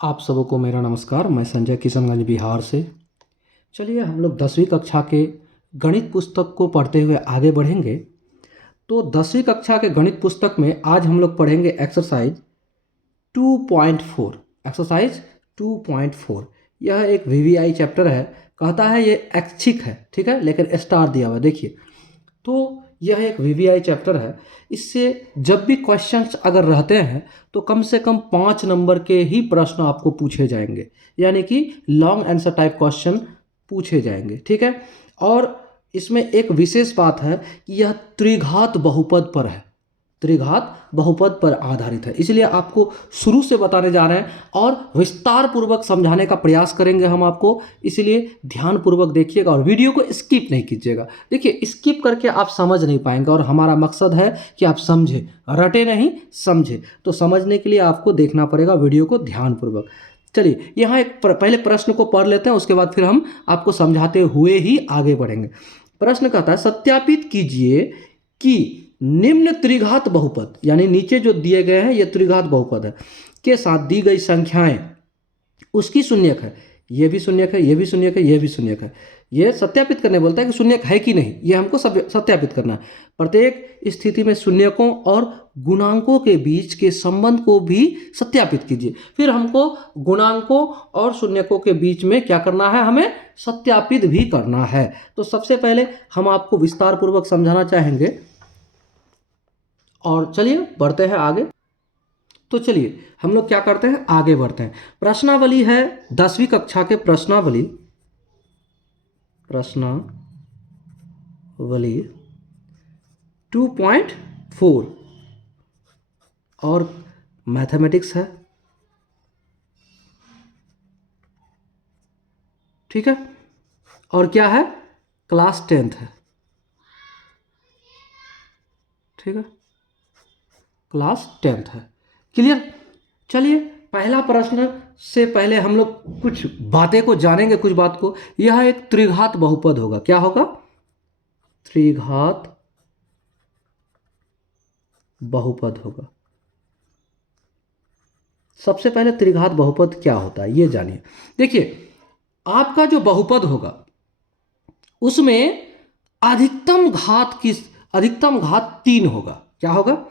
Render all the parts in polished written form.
आप सबको मेरा नमस्कार। मैं संजय किशनगंज बिहार से। चलिए हम लोग 10वीं कक्षा के गणित पुस्तक को पढ़ते हुए आगे बढ़ेंगे। तो 10वीं कक्षा के गणित पुस्तक में आज हम लोग पढ़ेंगे एक्सरसाइज 2.4। एक्सरसाइज 2.4 यह एक वीवीआई चैप्टर है। कहता है ये ऐच्छिक है, ठीक है, लेकिन स्टार दिया हुआ है, देखिए। तो यह एक वीवीआई चैप्टर है। इससे जब भी क्वेश्चंस अगर रहते हैं तो कम से कम 5 नंबर के ही प्रश्न आपको पूछे जाएंगे, यानी कि लॉन्ग आंसर टाइप क्वेश्चन पूछे जाएंगे, ठीक है। और इसमें एक विशेष बात है कि यह त्रिघात बहुपद पर है, त्रिघात बहुपद पर आधारित है, इसलिए आपको शुरू से बताने जा रहे हैं और विस्तार पूर्वक समझाने का प्रयास करेंगे हम आपको। इसलिए ध्यान पूर्वक देखिएगा और वीडियो को स्किप नहीं कीजिएगा। देखिए स्किप करके आप समझ नहीं पाएंगे और हमारा मकसद है कि आप समझें, रटे नहीं, समझे। तो समझने के लिए आपको देखना पड़ेगा वीडियो को ध्यानपूर्वक। चलिए यहाँ एक पहले प्रश्न को पढ़ लेते हैं, उसके बाद फिर हम आपको समझाते हुए ही आगे बढ़ेंगे। प्रश्न कहता है सत्यापित कीजिए कि निम्न त्रिघात बहुपद, यानी नीचे जो दिए गए हैं ये त्रिघात बहुपद है, के साथ दी गई संख्याएं उसकी शून्यक है। ये भी शून्यक है, ये भी शून्यक है, ये भी शून्यक है। ये सत्यापित करने बोलता है कि शून्यक है कि नहीं, ये हमको सत्यापित करना है। प्रत्येक स्थिति में शून्यकों और गुणांकों के बीच के संबंध को भी सत्यापित कीजिए। फिर हमको गुणांकों और शून्यकों के बीच में क्या करना है, हमें सत्यापित भी करना है। तो सबसे पहले हम आपको विस्तार पूर्वक समझाना चाहेंगे और चलिए बढ़ते हैं आगे। तो चलिए हम लोग क्या करते हैं, आगे बढ़ते हैं। प्रश्नावली है 10वीं कक्षा के प्रश्नावली 2.4 और मैथमेटिक्स है, ठीक है। और क्या है, क्लास 10th है, ठीक है, क्लास 10th है। क्लियर। चलिए पहला प्रश्न से पहले हम लोग कुछ बातें को जानेंगे, कुछ बात को। यह एक त्रिघात बहुपद होगा। क्या होगा, त्रिघात बहुपद होगा। सबसे पहले त्रिघात बहुपद क्या होता है ये जानिए। देखिए आपका जो बहुपद होगा उसमें अधिकतम घात 3 होगा। क्या होगा,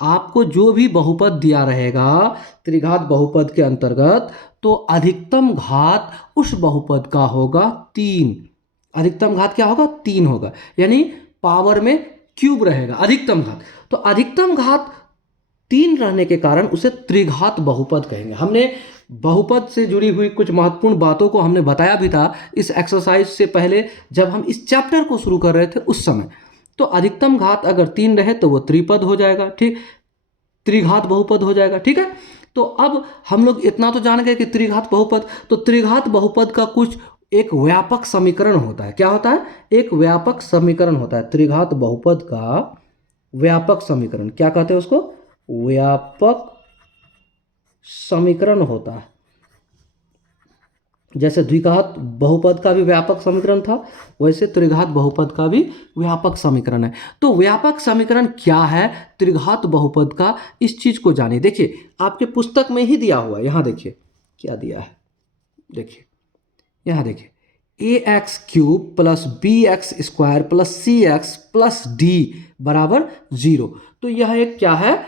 आपको जो भी बहुपद दिया रहेगा त्रिघात बहुपद के अंतर्गत, तो अधिकतम घात उस बहुपद का होगा 3। अधिकतम घात क्या होगा, 3 होगा, यानी पावर में क्यूब रहेगा अधिकतम घात। तो अधिकतम घात 3 रहने के कारण उसे त्रिघात बहुपद कहेंगे। हमने बहुपद से जुड़ी हुई कुछ महत्वपूर्ण बातों को हमने बताया भी था इस एक्सरसाइज से पहले, जब हम इस चैप्टर को शुरू कर रहे थे उस समय। तो अधिकतम घात अगर 3 रहे तो वो त्रिपद हो जाएगा, ठीक, त्रिघात बहुपद हो जाएगा, ठीक है। तो अब हम लोग इतना तो जान गए कि त्रिघात बहुपद, तो त्रिघात बहुपद का कुछ एक व्यापक समीकरण होता है। क्या होता है, एक व्यापक समीकरण होता है। त्रिघात बहुपद का व्यापक समीकरण क्या कहते हैं, उसको व्यापक समीकरण होता है। जैसे द्विघात बहुपद का भी व्यापक समीकरण था, वैसे त्रिघात बहुपद का भी व्यापक समीकरण है। तो व्यापक समीकरण क्या है त्रिघात बहुपद का, इस चीज को जानिए। देखिए आपके पुस्तक में ही दिया हुआ है, यहां देखिए क्या दिया है, देखिए यहां देखिए ax³ + bx² + cx + d बराबर 0। तो यह एक क्या है,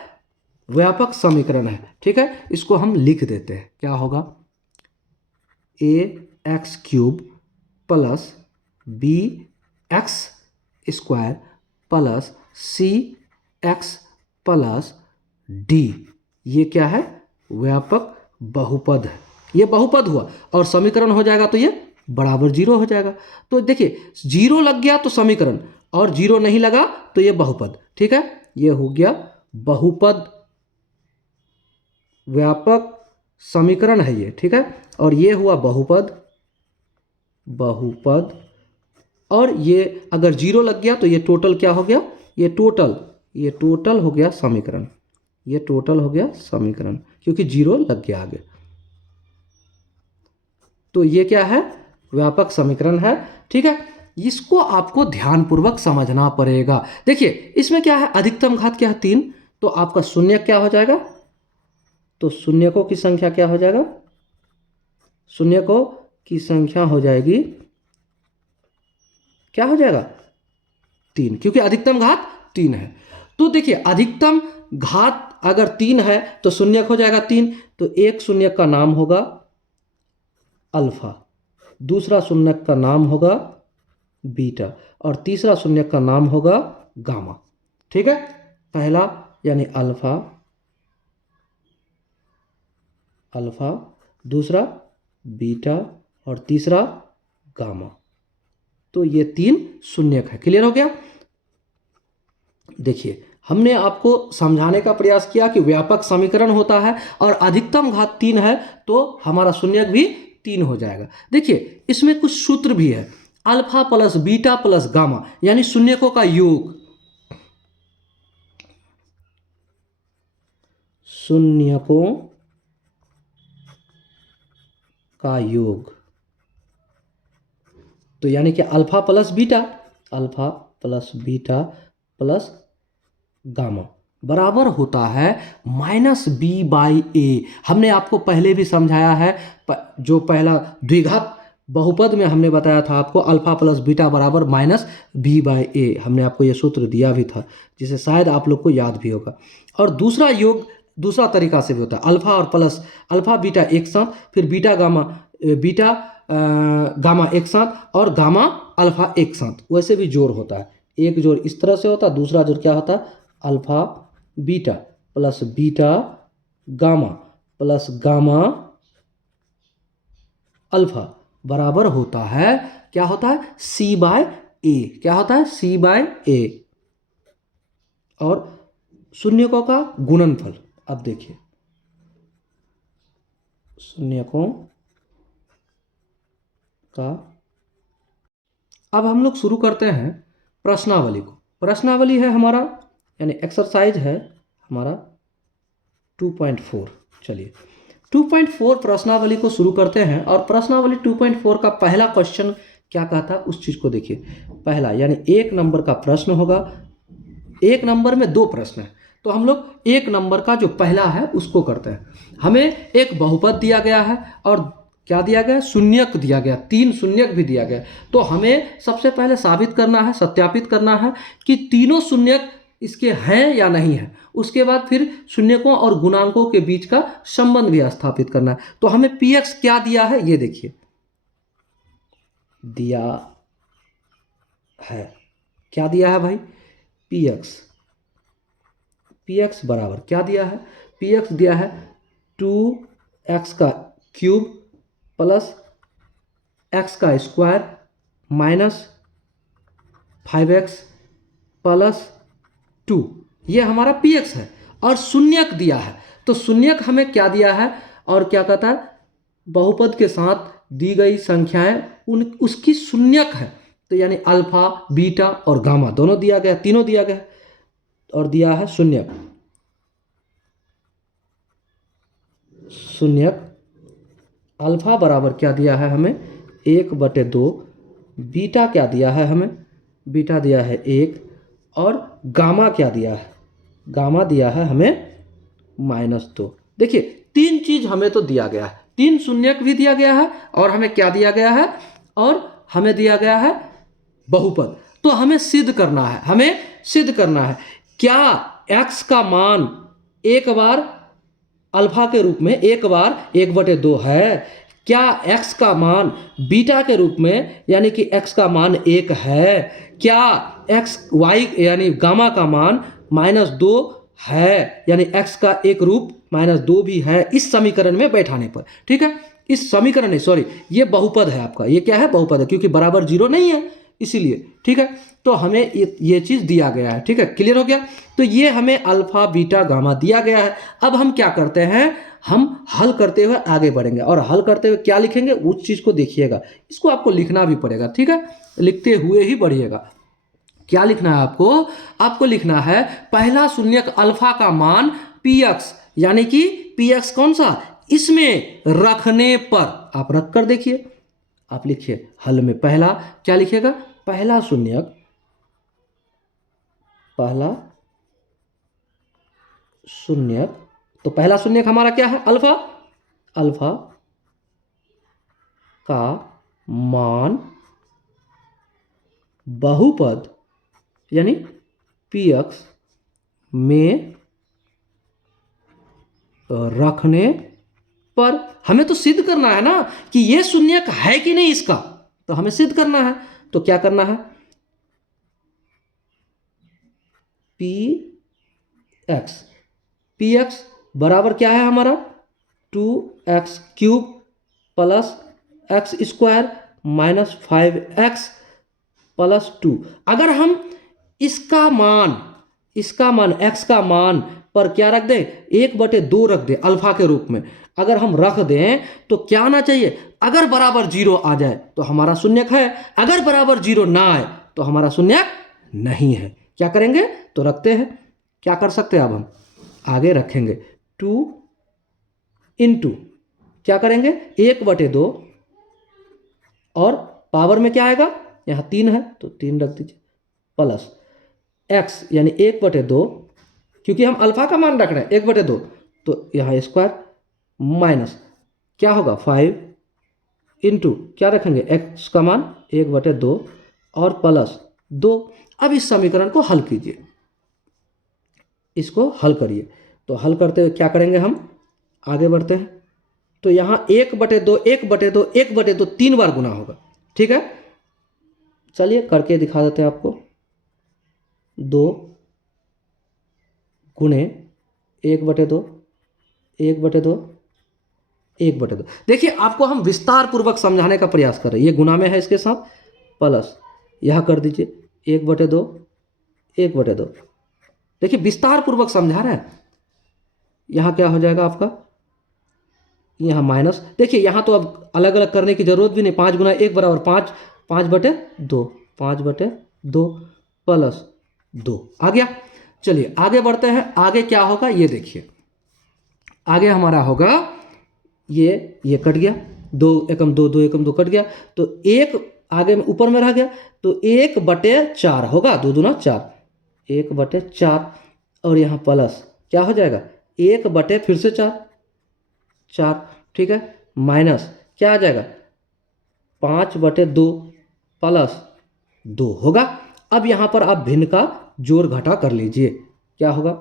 व्यापक समीकरण है, ठीक है। इसको हम लिख देते हैं, क्या होगा, ax³ + bx² + cx + d, ये क्या है, व्यापक बहुपद है। ये बहुपद हुआ और समीकरण हो जाएगा तो ये बराबर 0 हो जाएगा। तो देखिए 0 लग गया तो समीकरण, और 0 नहीं लगा तो ये बहुपद, ठीक है। ये हो गया बहुपद, व्यापक समीकरण है ये, ठीक है। और ये हुआ बहुपद, बहुपद, और ये अगर 0 लग गया तो ये टोटल क्या हो गया, ये टोटल हो गया समीकरण, ये टोटल हो गया समीकरण, क्योंकि 0 लग गया आगे। तो ये क्या है, व्यापक समीकरण है, ठीक है। इसको आपको ध्यानपूर्वक समझना पड़ेगा। देखिए इसमें क्या है, अधिकतम घात क्या है, 3, तो आपका शून्य क्या हो जाएगा, तो शून्यकों की संख्या क्या हो जाएगा, शून्यकों की संख्या हो जाएगी, क्या हो जाएगा, 3, क्योंकि अधिकतम घात 3 है। तो देखिए अधिकतम घात अगर 3 है तो शून्यक हो जाएगा 3, तो एक शून्यक का नाम होगा अल्फा, दूसरा शून्यक का नाम होगा बीटा और तीसरा शून्यक का नाम होगा गामा। ठीक है, पहला यानी अल्फा, अल्फा, दूसरा बीटा और तीसरा गामा। तो ये 3 शून्यक है। क्लियर हो गया। देखिए हमने आपको समझाने का प्रयास किया कि व्यापक समीकरण होता है और अधिकतम घात 3 है तो हमारा शून्यक भी 3 हो जाएगा। देखिए इसमें कुछ सूत्र भी है, alpha plus beta plus gamma यानी शून्यकों का योग, शून्यकों का योग। तो यानी कि alpha plus beta, alpha plus beta plus gamma बराबर होता है -b/a। हमने आपको पहले भी समझाया है, जो पहला द्विघात बहुपद में हमने बताया था आपको अल्फा प्लस बीटा बराबर -b/a, हमने आपको यह सूत्र दिया भी था जिसे शायद आप लोग को याद भी होगा। और दूसरा योग दूसरा तरीका से भी होता है, अल्फा और प्लस, अल्फा बीटा एक साथ, फिर बीटा गामा, बीटा गामा एक साथ और गामा अल्फा एक साथ, वैसे भी जोड़ होता है। एक जोड़ इस तरह से होता है, दूसरा जोड़ क्या होता है, alpha beta plus beta gamma plus gamma alpha बराबर होता है, क्या होता है, c/a। क्या होता है, c/a। और शून्यकों का गुणनफल, अब देखिए शून्यकों का, अब हम लोग शुरू करते हैं प्रश्नावली को। प्रश्नावली है हमारा यानी एक्सरसाइज है हमारा 2.4। चलिए 2.4 प्रश्नावली को शुरू करते हैं। और प्रश्नावली 2.4 का पहला क्वेश्चन क्या कहता है उस चीज को देखिए। पहला यानी 1 नंबर का प्रश्न होगा, 1 नंबर में 2 प्रश्न है, तो हम लोग 1 नंबर का जो पहला है उसको करते हैं। हमें एक बहुपद दिया गया है और क्या दिया गया, शून्यक दिया गया, 3 शून्यक भी दिया गया। तो हमें सबसे पहले साबित करना है, सत्यापित करना है कि तीनों शून्यक इसके हैं या नहीं है। उसके बाद फिर शून्यकों और गुणांकों के बीच का संबंध भी स्थापित करना है। तो हमें px क्या दिया है ये देखिए, दिया है, क्या दिया है भाई, px बराबर क्या दिया है, px दिया है 2x का क्यूब प्लस x का स्क्वायर माइनस 5x प्लस 2, ये हमारा px है। और शून्यक दिया है, तो शून्यक हमें क्या दिया है और क्या कहता है, बहुपद के साथ दी गई संख्याएं उसकी शून्यक है। तो यानी अल्फा बीटा और गामा दोनों दिया गया, तीनों दिया गया और दिया है शून्यक। शून्यक अल्फा बराबर क्या दिया है हमें 1/2, बीटा क्या दिया है हमें, बीटा दिया है 1 और गामा क्या दिया है, गामा दिया है हमें -2। देखिए 3 चीज हमें तो दिया गया है, 3 शून्यक भी दिया गया है और हमें क्या दिया गया है, और हमें दिया गया है बहुपद। तो हमें सिद्ध करना है, हमें सिद्ध करना है क्या x का मान एक बार अल्फा के रूप में एक बार 1/2 है, क्या x का मान बीटा के रूप में यानी कि x का मान 1 है, क्या x y यानी गामा का मान -2 है, यानी x का एक रूप -2 भी है इस समीकरण में बैठाने पर। ठीक है, इस समीकरण नहीं, सॉरी, ये बहुपद है आपका, ये क्या है, बहुपद है, क्योंकि बराबर 0 नहीं है इसीलिए। ठीक है, तो हमें ये चीज़ दिया गया है। ठीक है, क्लियर हो गया। तो ये हमें अल्फा बीटा गामा दिया गया है। अब हम क्या करते हैं, हम हल करते हुए आगे बढ़ेंगे और हल करते हुए क्या लिखेंगे उस चीज़ को देखिएगा, इसको आपको लिखना भी पड़ेगा। ठीक है, लिखते हुए ही बढ़िएगा। क्या लिखना है आपको, आपको लिखना है पहला शून्यक अल्फा का मान px, यानी कि px कौन सा, इसमें रखने पर, आप रख कर देखिए, आप लिखिए हल में पहला क्या लिखिएगा, पहला शून्यक, पहला शून्यक, तो पहला शून्यक हमारा क्या है, अल्फा, अल्फा का मान बहुपद यानी पी एक्स में रखने पर हमें तो सिद्ध करना है ना कि ये शून्यक है कि नहीं इसका, तो हमें सिद्ध करना है। तो क्या करना है, पी एक्स बराबर क्या है हमारा 2x³ plus x square minus 5x plus 2। अगर हम इसका मान x का मान पर क्या रख दें, 1/2 रख दें अल्फा के रूप में। अगर हम रख दें तो क्या आना चाहिए, अगर बराबर 0 आ जाए तो हमारा शून्यक है, अगर बराबर 0 ना आए तो हमारा शून्यक नहीं है। क्या करेंगे, तो रखते हैं, क्या कर सकते हैं अब हम आगे रखेंगे 2 इंटू क्या करेंगे 1/2 और पावर में क्या आएगा, यहाँ 3 है तो 3 रख दीजिए प्लस x यानी 1/2 क्योंकि हम अल्फा का मान रख रहे हैं 1/2 तो यहाँ स्क्वायर माइनस क्या होगा 5 इंटू क्या रखेंगे x का मान 1/2 और प्लस 2। अब इस समीकरण को हल कीजिए, इसको हल करिए। तो हल करते हुए क्या करेंगे, हम आगे बढ़ते हैं। तो यहाँ 1/2 1/2 1/2 3 बार गुना होगा, ठीक है। चलिए करके दिखा देते हैं आपको। 2 गुणे 1/2 1/2 1/2। देखिए आपको हम विस्तार पूर्वक समझाने का प्रयास कर रहे हैं। ये गुना में है इसके साथ प्लस यह कर दीजिए 1/2 1/2। देखिए विस्तार पूर्वक समझा रहे हैं। यहाँ क्या हो जाएगा आपका, यहाँ माइनस, देखिए यहाँ तो अब अलग अलग करने की जरूरत भी नहीं। 5 गुना 1 बराबर 5, 5/2 5/2 प्लस 2 आ गया। चलिए आगे बढ़ते हैं। आगे क्या होगा ये देखिए, आगे हमारा होगा ये कट गया, 2 एकम 2 2 एकम 2 कट गया, तो 1 आगे में ऊपर में रह गया तो 1/4 होगा, 2 दूना 4 1/4 और यहाँ प्लस क्या हो जाएगा 1/ फिर से 4, ठीक है, माइनस क्या आ जाएगा 5/2 प्लस 2 होगा। अब यहाँ पर आप भिन्न का जोड़ घटा कर लीजिए। क्या होगा,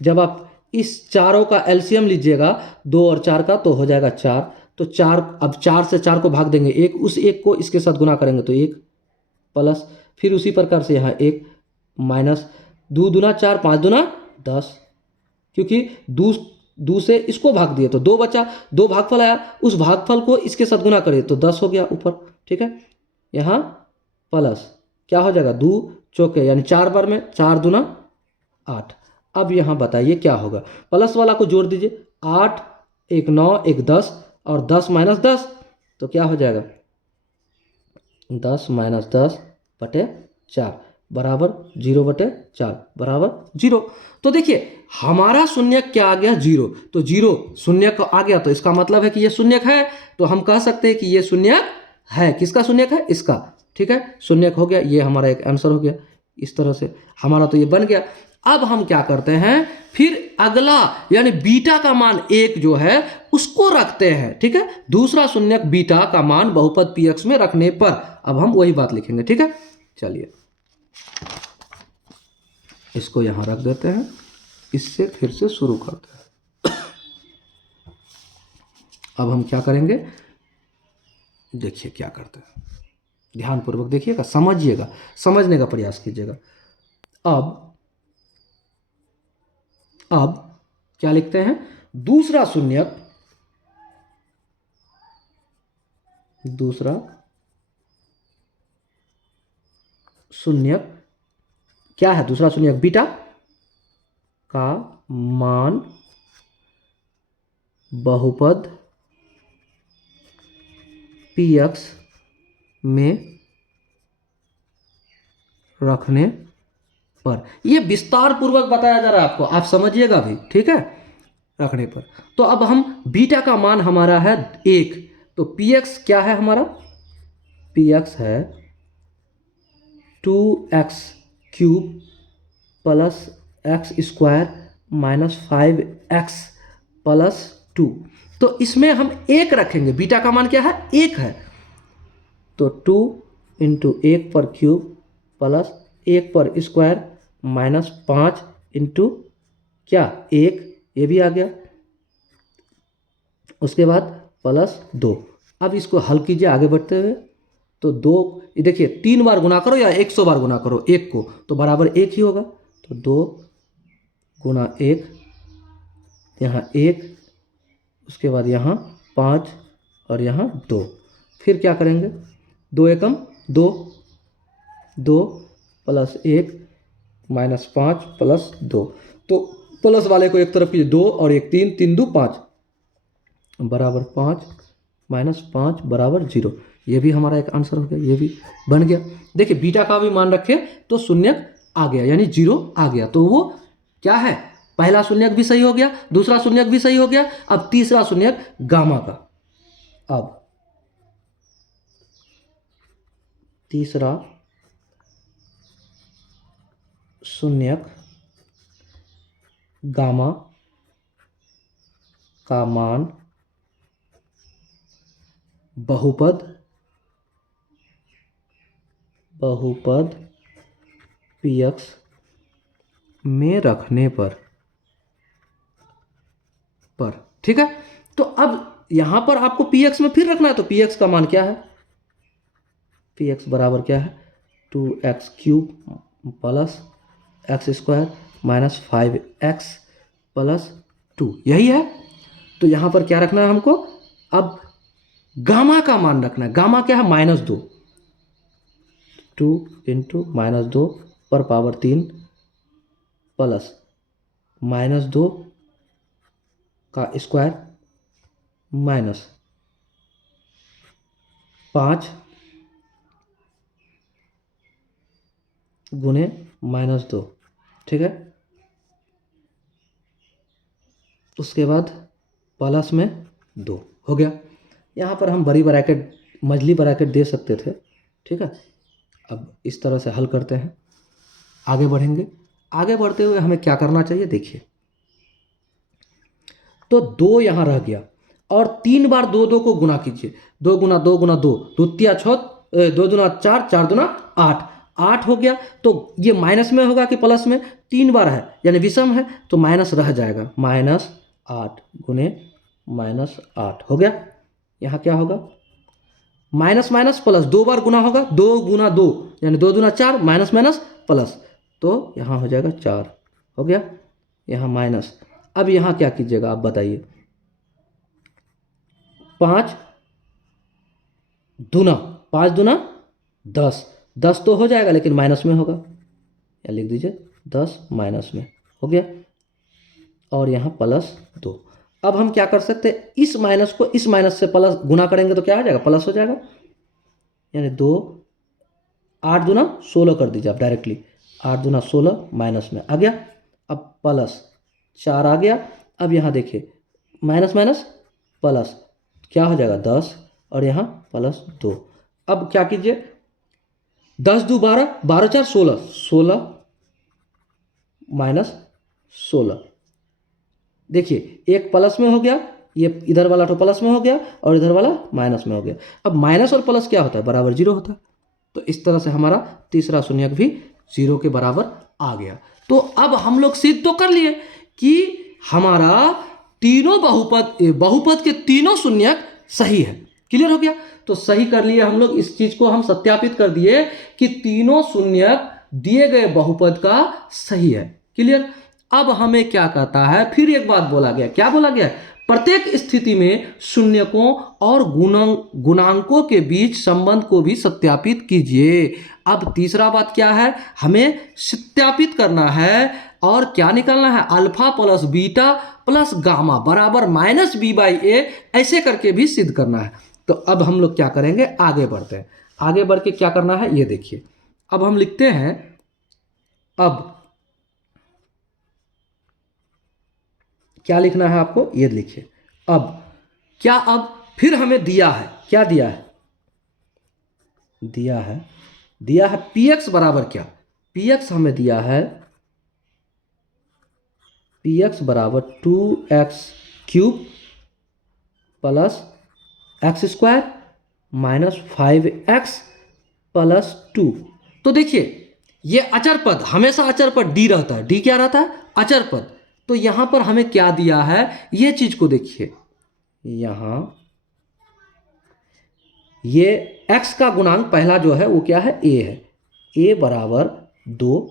जब आप इस चारों का एलसीएम लीजिएगा 2 और 4 का तो हो जाएगा 4। तो 4, अब 4 से 4 को भाग देंगे 1, उस 1 को इसके साथ गुना करेंगे तो 1 प्लस फिर उसी प्रकार से यहाँ 1 माइनस 2 दूना 4 5 दूना 10, क्योंकि 2 से इसको भाग दिए तो 2 बचा, 2 भागफल आया, उस भागफल को इसके साथ गुना करिए तो 10 हो गया ऊपर, ठीक है। यहाँ प्लस क्या हो जाएगा 2 चौके यानी 4 बार में 4 दूना 8। अब यहाँ बताइए क्या होगा, प्लस वाला को जोड़ दीजिए 8 1 9 1 10 और 10 माइनस 10 तो क्या हो जाएगा 10 माइनस 10/4 बराबर 0/4 बराबर 0। तो देखिए हमारा शून्यक क्या आ गया 0, तो 0 शून्यक आ गया तो इसका मतलब है कि ये शून्यक है। तो हम कह सकते हैं कि ये शून्यक है, किसका शून्यक है, इसका, ठीक है, शून्यक हो गया। ये हमारा एक आंसर हो गया। इस तरह से हमारा तो ये बन गया। अब हम क्या करते हैं, फिर अगला यानी बीटा का मान 1 जो है उसको रखते हैं, ठीक है। दूसरा शून्यक बीटा का मान बहुपद पी एक्स में रखने पर अब हम वही बात लिखेंगे, ठीक है। चलिए इसको यहां रख देते हैं, इससे फिर से शुरू करते हैं। अब हम क्या करेंगे, देखिए क्या करते हैं, ध्यानपूर्वक देखिएगा, समझिएगा, समझने का प्रयास कीजिएगा। अब क्या लिखते हैं, दूसरा शून्यक क्या है, दूसरा शून्यक बीटा का मान बहुपद पी एक्स में रखने पर। यह विस्तार पूर्वक बताया जा रहा है आपको, आप समझिएगा भी, ठीक है, रखने पर। तो अब हम बीटा का मान हमारा है 1, तो पी एक्स क्या है हमारा, पी एक्स है 2x³ plus x square minus 5x plus 2। तो इसमें हम 1 रखेंगे, बीटा का मान क्या है 1 है, तो 2 इंटू 1 पर क्यूब प्लस 1 पर स्क्वायर माइनस 5 इंटू क्या 1, ये भी आ गया। उसके बाद प्लस 2। अब इसको हल कीजिए आगे बढ़ते हुए। तो 2, ये देखिए 3 बार गुना करो या 100 बार गुना करो एक को, तो बराबर 1 ही होगा। तो 2 गुना 1, यहाँ 1, उसके बाद यहाँ 5 और यहाँ 2। फिर क्या करेंगे, 2 एकम 2, 2 प्लस 1 माइनस 5 प्लस 2। तो प्लस वाले को एक तरफ कीजिए, 2 और 1 3, 3 2 5 बराबर 5 माइनस 5 बराबर 0। ये भी हमारा एक आंसर हो गया, ये भी बन गया। देखिए बीटा का भी मान रखे तो शून्यक आ गया, यानी 0 आ गया। तो वो क्या है, पहला शून्यक भी सही हो गया, दूसरा शून्यक भी सही हो गया। अब तीसरा शून्यक गामा का। अब तीसरा शून्यक गामा का मान बहुपद px में रखने पर ठीक है। तो अब यहां पर आपको px में फिर रखना है, तो px का मान क्या है, px बराबर क्या है 2x cube plus x square minus 5x plus 2, यही है। तो यहां पर क्या रखना है हमको, अब गामा का मान रखना है। गामा क्या है, -2, 2 इंटू -2 पर पावर 3 प्लस -2 का स्क्वायर माइनस 5 गुने -2, ठीक है। उसके बाद प्लस में 2 हो गया। यहाँ पर हम बड़ी ब्रैकेट मझली ब्रैकेट दे सकते थे, ठीक है। अब इस तरह से हल करते हैं, आगे बढ़ेंगे। आगे बढ़ते हुए हमें क्या करना चाहिए, देखिए। तो 2 यहाँ रह गया और 3 बार 2 2 को गुना कीजिए। 2 गुना 2 गुना 2, 2 तिया 6, 2 दुना 4, 4 दुना 8, 8 हो गया। तो ये माइनस में होगा कि प्लस में, 3 बार है यानी विषम है, तो माइनस रह जाएगा। -8 गुने -8 हो गया। यहाँ क्या होगा, माइनस माइनस प्लस, 2 बार गुना होगा, 2 गुना 2 यानी 2 दुना 4, माइनस माइनस प्लस, तो यहाँ हो जाएगा 4 हो गया। यहाँ माइनस, अब यहाँ क्या कीजिएगा आप बताइए, 5 दुना 5 दुना 10, 10 तो हो जाएगा लेकिन माइनस में होगा, या लिख दीजिए 10 माइनस में हो गया। और यहाँ प्लस 2। अब हम क्या कर सकते हैं, इस माइनस को इस माइनस से प्लस गुना करेंगे तो क्या हो जाएगा, प्लस हो जाएगा। यानी 2 8 दुना 16 कर दीजिए आप डायरेक्टली, 8 दुना 16 माइनस में आ गया। अब प्लस 4 आ गया। अब यहाँ देखिए माइनस माइनस प्लस, क्या हो जाएगा 10 और यहाँ प्लस 2। अब क्या कीजिए, 10 2 12, 12 4 16, 16 माइनस 16। देखिए एक प्लस में हो गया, ये इधर वाला तो प्लस में हो गया और इधर वाला माइनस में हो गया। अब माइनस और प्लस क्या होता है, बराबर 0 होता है। तो इस तरह से हमारा तीसरा शून्यक भी 0 के बराबर आ गया। तो अब हम लोग सिद्ध तो कर लिए कि हमारा तीनों बहुपद के तीनों शून्यक सही है। क्लियर हो गया। तो सही कर लिए हम लोग, इस चीज को हम सत्यापित कर दिए कि तीनों शून्यक दिए गए बहुपद का सही है। क्लियर। अब हमें क्या कहता है, फिर एक बात बोला गया, क्या बोला गया, प्रत्येक स्थिति में शून्यकों और गुणांकों के बीच संबंध को भी सत्यापित कीजिए। अब तीसरा बात क्या है, हमें सत्यापित करना है और क्या निकालना है, alpha plus beta plus gamma बराबर -b/a, ऐसे करके भी सिद्ध करना है। तो अब हम लोग क्या करेंगे, आगे बढ़ते हैं। आगे बढ़ के क्या करना है ये देखिए। अब हम लिखते हैं, अब क्या लिखना है आपको, ये लिखिए। अब क्या, अब फिर हमें दिया है, क्या दिया है, दिया है px बराबर क्या, px हमें दिया है px बराबर 2x cube plus x square -5x plus 2। तो देखिए ये अचर पद, हमेशा अचर पद डी रहता है। डी क्या रहता है? अचर पद। तो यहां पर हमें क्या दिया है, ये चीज को देखिए, यहां ये x का गुणांक पहला जो है वो क्या है? a है। a बराबर 2,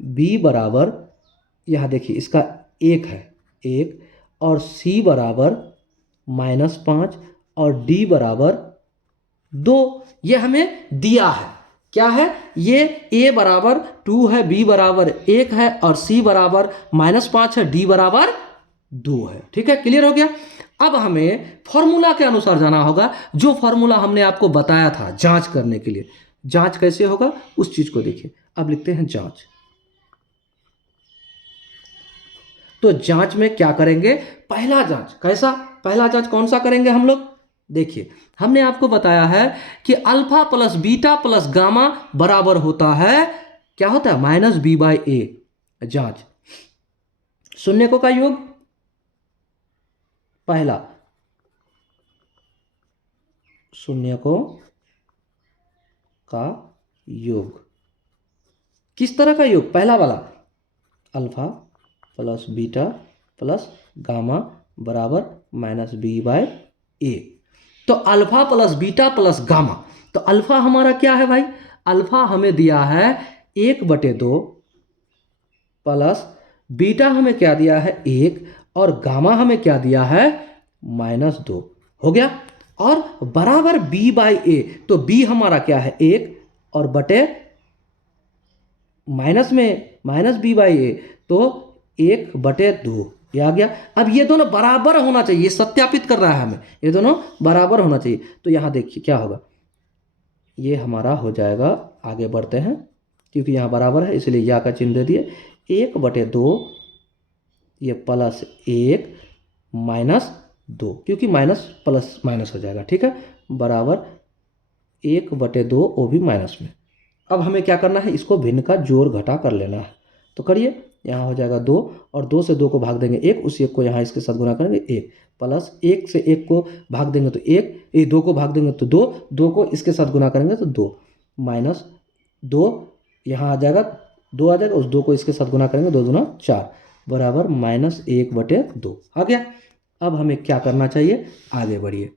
b बराबर, यहां देखिए इसका 1 है, 1, और c बराबर -5 और d बराबर 2। ये हमें दिया है। क्या है? ये a बराबर 2 है, b बराबर 1 है और c बराबर -5 है, d बराबर 2 है। ठीक है, क्लियर हो गया। अब हमें फॉर्मूला के अनुसार जाना होगा, जो फॉर्मूला हमने आपको बताया था जांच करने के लिए। जांच कैसे होगा उस चीज को देखिए। अब लिखते हैं जांच। तो जांच में क्या करेंगे? पहला जांच कैसा? पहला जांच कौन सा करेंगे हम लोग? देखिए हमने आपको बताया है कि alpha plus beta plus gamma बराबर होता है, क्या होता है? -b/a। जांच शून्यकों का योग, पहला शून्यकों का योग। किस तरह का योग? पहला वाला, alpha plus beta plus gamma बराबर -b/a। तो alpha plus beta plus gamma, तो अल्फा हमारा क्या है भाई? अल्फा हमें दिया है 1/2 प्लस बीटा हमें क्या दिया है? 1, और गामा हमें क्या दिया है? -2। हो गया। और बराबर b/a, तो b हमारा क्या है? 1, और बटे माइनस में -b/a, तो 1/2 ये आ गया। अब ये दोनों बराबर होना चाहिए, ये सत्यापित कर रहा है हमें, ये दोनों बराबर होना चाहिए। तो यहां देखिए क्या होगा, ये हमारा हो जाएगा, आगे बढ़ते हैं, क्योंकि यहाँ बराबर है इसलिए या का चिन्ह दे दिए। 1/2 ये +1 -2, क्योंकि माइनस प्लस माइनस हो जाएगा। ठीक है, बराबर 1/2 वो भी माइनस में। अब हमें क्या करना है? इसको भिन्न का जोड़ घटा कर लेना है। तो करिए, यहाँ हो जाएगा 2, और 2 से 2 को भाग देंगे 1, उस 1 को यहाँ इसके साथ गुना करेंगे 1, प्लस 1 से 1 को भाग देंगे तो 1, ये 2 को भाग देंगे तो 2, 2 को इसके साथ गुना करेंगे तो 2, -2 यहाँ आ जाएगा, 2 आ जाएगा, उस 2 को इसके साथ गुना करेंगे, 2 दूना 4 बराबर -1/2 आ गया। अब हमें क्या करना चाहिए? आगे बढ़िए।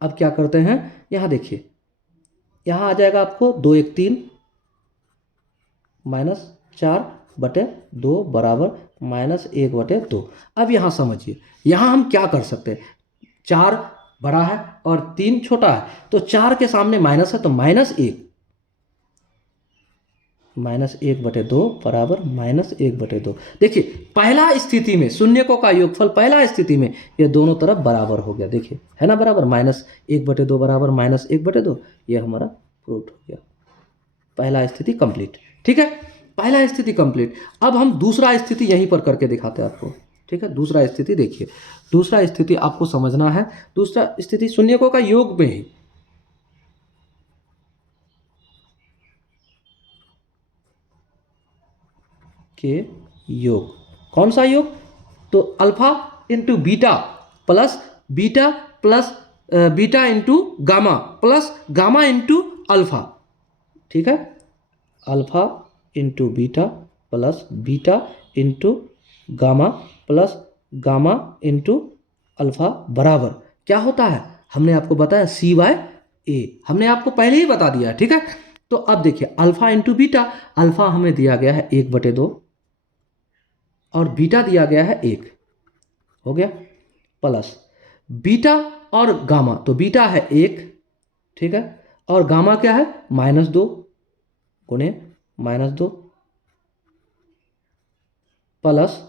अब क्या करते हैं? यहाँ देखिए, यहाँ आ जाएगा आपको 2 1 3 -4/2 बराबर -1/2। अब यहाँ समझिए, यहाँ हम क्या कर सकते हैं? 4 बड़ा है और 3 छोटा है, तो 4 के सामने माइनस है तो -1, -1/2 बराबर -1/2। देखिए पहला स्थिति में शून्यकों का योगफल, पहला स्थिति में ये दोनों तरफ बराबर हो गया, देखिए है ना बराबर, -1/2 बराबर -1/2, ये हमारा प्रूफ हो गया। पहला स्थिति कंप्लीट। ठीक है, पहला स्थिति कंप्लीट। अब हम दूसरा स्थिति यहीं पर करके दिखाते हैं आपको। ठीक है, दूसरा स्थिति देखिए, दूसरा स्थिति आपको समझना है। दूसरा स्थिति शून्यकों का योग में ही, के योग। कौन सा योग? तो alpha into beta plus beta plus beta into gamma plus gamma into alpha. ठीक है, alpha into beta plus beta into gamma plus gamma into alpha बराबर क्या होता है? हमने आपको बताया c/a, हमने आपको पहले ही बता दिया है। ठीक है, तो अब देखिए अल्फा इंटू बीटा, अल्फा हमें दिया गया है 1/2 और बीटा दिया गया है 1, हो गया, प्लस बीटा और गामा, तो बीटा है 1, ठीक है, और गामा क्या है? -2 गुणे -2 प्लस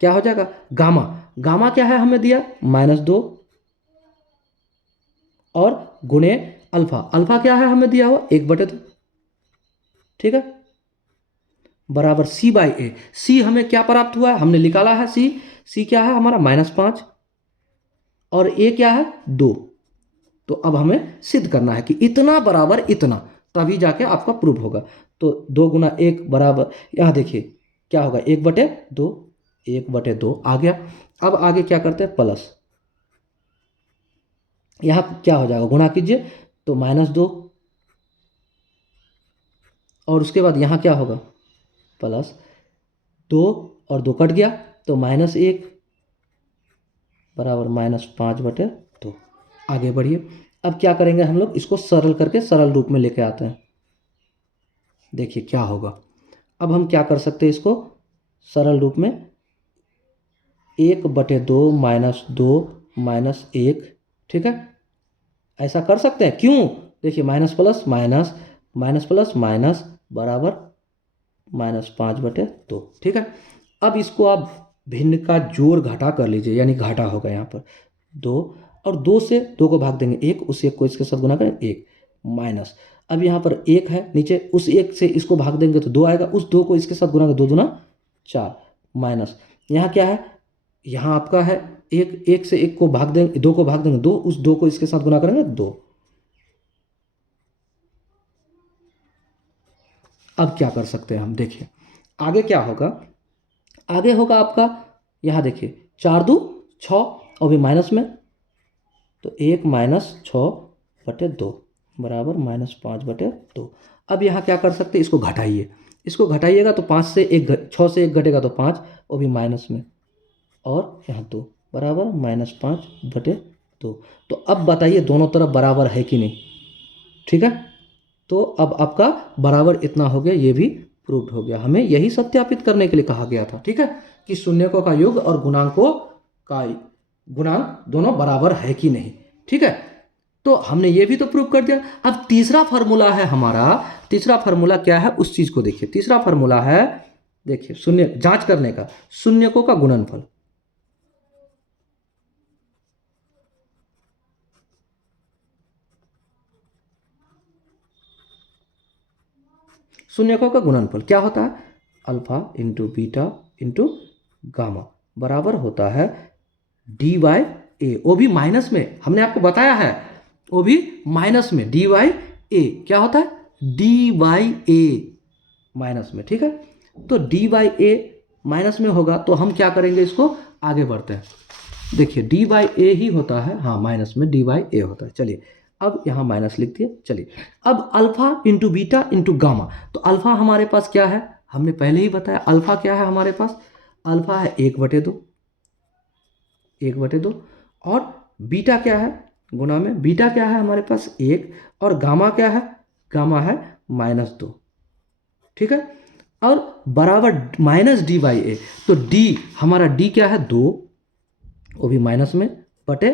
क्या हो जाएगा? गामा, गामा क्या है हमें दिया? -2 और गुणे अल्फा, अल्फा क्या है हमें दिया हुआ? 1/2। ठीक है, बराबर c/a। c हमें क्या प्राप्त हुआ है? हमने निकाला है c क्या है हमारा? -5, और a क्या है? 2। तो अब हमें सिद्ध करना है कि इतना बराबर इतना, तभी जाके आपका प्रूफ होगा। तो 2 गुना 1 बराबर, यहाँ देखिए क्या होगा? 1/2, 1/2 आ गया। अब आगे क्या करते हैं? प्लस यहाँ क्या हो जाएगा, गुणा कीजिए तो -2, और उसके बाद यहाँ क्या होगा, +2 और 2 कट गया तो -1 बराबर -5/2। आगे बढ़िए, अब क्या करेंगे हम लोग, इसको सरल करके सरल रूप में लेके आते हैं। देखिए क्या होगा, अब हम क्या कर सकते हैं इसको सरल रूप में, 1/2 -2 -1, ठीक है, ऐसा कर सकते हैं। क्यों, देखिए minus plus minus, minus plus minus बराबर -5/2, ठीक है। अब इसको आप भिन्न का जोड़ घटा कर लीजिए, यानी घाटा होगा यहाँ पर 2, और 2 से 2 को भाग देंगे 1, उस 1 को इसके साथ गुना करें 1 माइनस, अब यहाँ पर 1 है नीचे, उस 1 से इसको भाग देंगे तो 2 आएगा, उस 2 को इसके साथ गुना करें 2 दूना 4 माइनस, यहाँ क्या है, यहाँ आपका है 1 से 1 को भाग देंगे, 2 को भाग देंगे 2, उस 2 को इसके साथ गुना करेंगे 2। अब क्या कर सकते हैं हम, देखिए आगे क्या होगा, आगे होगा आपका, यहाँ देखिए 4 2 6 और भी माइनस में, तो 1 -6/2 बराबर -5/2। अब यहाँ क्या कर सकते हैं, इसको घटाइए, इसको घटाइएगा तो 5 से 1 6 से 1 घटेगा तो 5, वो भी माइनस में, और यहाँ 2 बराबर -5/2। तो अब बताइए दोनों तरफ बराबर है कि नहीं, ठीक है। तो अब आपका बराबर इतना हो गया, ये भी प्रूव्ड हो गया। हमें यही सत्यापित करने के लिए कहा गया था, ठीक है, कि शून्यकों का योग और गुणांकों का गुणांक दोनों बराबर है कि नहीं, ठीक है। तो हमने ये भी तो प्रूव कर दिया। अब तीसरा फार्मूला है हमारा, तीसरा फार्मूला क्या है उस चीज को देखिए। तीसरा फार्मूला है, देखिए शून्य जांच करने का, शून्यकों का गुणनफल, शून्यकों का गुणनफल क्या होता है, alpha into beta into gamma बराबर होता है dy/a, वो भी माइनस में, हमने आपको बताया है, वो भी माइनस में, dy/a क्या होता है, dy/a माइनस में, ठीक है। तो dy/a माइनस में होगा तो हम क्या करेंगे, इसको आगे बढ़ते हैं। देखिए dy/a ही होता है, हाँ माइनस में dy/a होता है। चलिए अब यहाँ माइनस लिख दिए। चलिए अब alpha into beta into gamma, तो अल्फा हमारे पास क्या है, हमने पहले ही बताया, अल्फा क्या है हमारे पास, अल्फा है 1/2, 1/2, और बीटा क्या है, गुना में बीटा क्या है हमारे पास 1, और गामा क्या है, गामा है -2, ठीक है, और बराबर -d/a, तो d हमारा d क्या है 2, वो भी माइनस में, बटे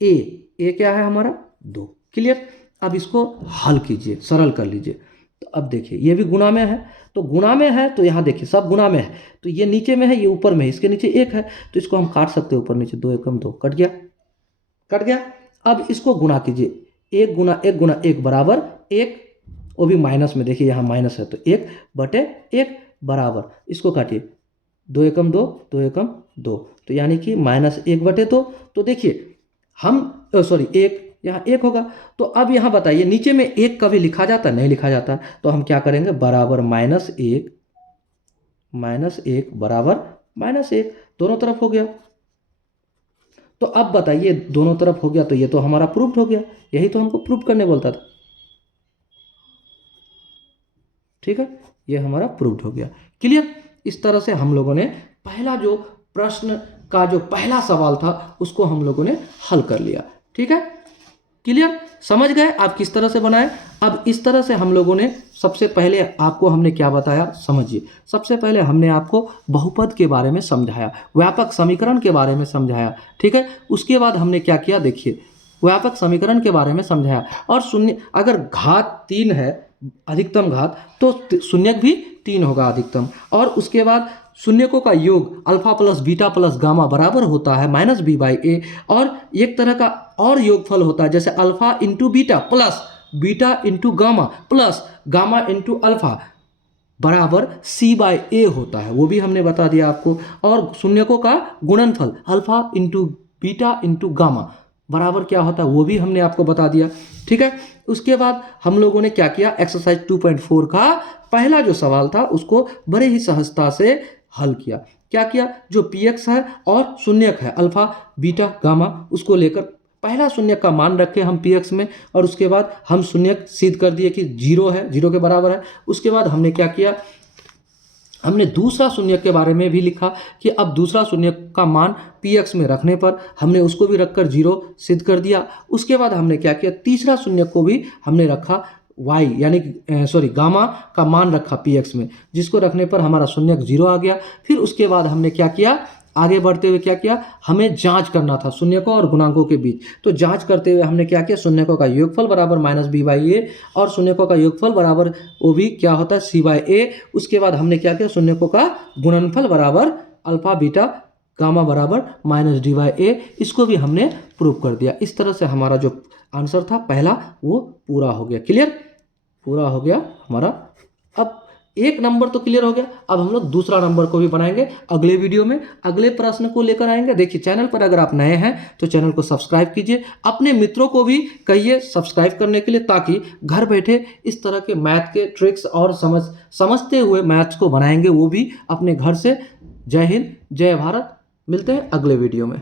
a क्या है हमारा 2, क्लियर। अब इसको हल कीजिए, सरल कर लीजिए। तो अब देखिए ये भी गुणा में है, तो गुणा में है तो यहाँ देखिए सब गुणा में है, तो ये नीचे में है ये ऊपर में है, इसके नीचे 1 है तो इसको हम काट सकते हैं ऊपर नीचे, 2 एकम 2 कट गया, कट गया। अब इसको गुणा कीजिए, 1 गुना 1 गुना 1 बराबर 1, वो भी माइनस में, देखिए यहाँ माइनस है तो 1/1 बराबर, इसको काटिए 2 एकम 2 2 एकम 2, तो यानी कि -1/2। तो देखिए हम सॉरी 1 यहाँ 1 होगा, तो अब यहाँ बताइए नीचे में 1 कभी लिखा जाता, नहीं लिखा जाता, तो हम क्या करेंगे, बराबर -1 बराबर -1, दोनों तरफ हो गया। तो अब बताइए दोनों तरफ हो गया तो ये तो हमारा प्रूफ हो गया, यही तो हमको प्रूफ करने बोलता था, ठीक है, ये हमारा प्रूफ हो गया, क्लियर। इस तरह से हम लोगों ने पहला जो प्रश्न का जो पहला सवाल था उसको हम लोगों ने हल कर लिया, ठीक है, क्लियर, समझ गए आप किस तरह से बनाए। अब इस तरह से हम लोगों ने, सबसे पहले आपको हमने क्या बताया समझिए, सबसे पहले हमने आपको बहुपद के बारे में समझाया, व्यापक समीकरण के बारे में समझाया, ठीक है। उसके बाद हमने क्या किया, देखिए व्यापक समीकरण के बारे में समझाया, और शून्य अगर घात 3 है अधिकतम घात, तो शून्यक भी 3 होगा अधिकतम, और उसके बाद शून्यकों का योग alpha plus beta plus gamma बराबर होता है -b/a, और एक तरह का और योगफल होता है, जैसे alpha into beta plus beta into gamma plus gamma into alpha बराबर c/a होता है, वो भी हमने बता दिया आपको। और शून्यकों का गुणनफल alpha into beta into gamma बराबर क्या होता है, वो भी हमने आपको बता दिया, ठीक है। उसके बाद हम लोगों ने क्या किया, एक्सरसाइज 2.4 का पहला जो सवाल था उसको बड़े ही सहजता से हल किया। क्या किया, जो px है और शून्यक है अल्फा बीटा गामा, उसको लेकर पहला शून्यक का मान रखे हम पी एक्स में, और उसके बाद हम शून्यक सिद्ध कर दिए कि जीरो है, जीरो के बराबर है। उसके बाद हमने क्या किया, हमने दूसरा शून्यक के बारे में भी लिखा कि अब दूसरा शून्यक का मान पी एक्स में रखने पर हमने उसको भी रखकर जीरो सिद्ध कर दिया। उसके बाद हमने क्या किया, तीसरा शून्यक को भी हमने रखा y यानी गामा का मान रखा पी एक्स में, जिसको रखने पर हमारा शून्यक जीरो आ गया। फिर उसके बाद हमने क्या किया, आगे बढ़ते हुए क्या किया, हमें जांच करना था शून्यकों और गुणांकों के बीच। तो जांच करते हुए हमने क्या किया, शून्यकों का योगफल बराबर माइनस बी बाई ए और शून्यकों का योगफल बराबर वो भी क्या होता है सी बाई ए। उसके बाद हमने क्या किया, शून्यकों का गुणनफल बराबर अल्फा बीटा गामा बराबर माइनस डी बाई ए, इसको भी हमने प्रूव कर दिया। इस तरह से हमारा जो आंसर था पहला वो पूरा हो गया। क्लियर, पूरा हो गया हमारा। अब एक नंबर तो क्लियर हो गया, अब हम लोग दूसरा नंबर को भी बनाएंगे अगले वीडियो में, अगले प्रश्न को लेकर आएंगे। देखिए चैनल पर अगर आप नए हैं तो चैनल को सब्सक्राइब कीजिए, अपने मित्रों को भी कहिए सब्सक्राइब करने के लिए, ताकि घर बैठे इस तरह के मैथ के ट्रिक्स और समझते हुए मैथ्स को बनाएंगे वो भी अपने घर से। जय हिंद, जय भारत, मिलते हैं अगले वीडियो में।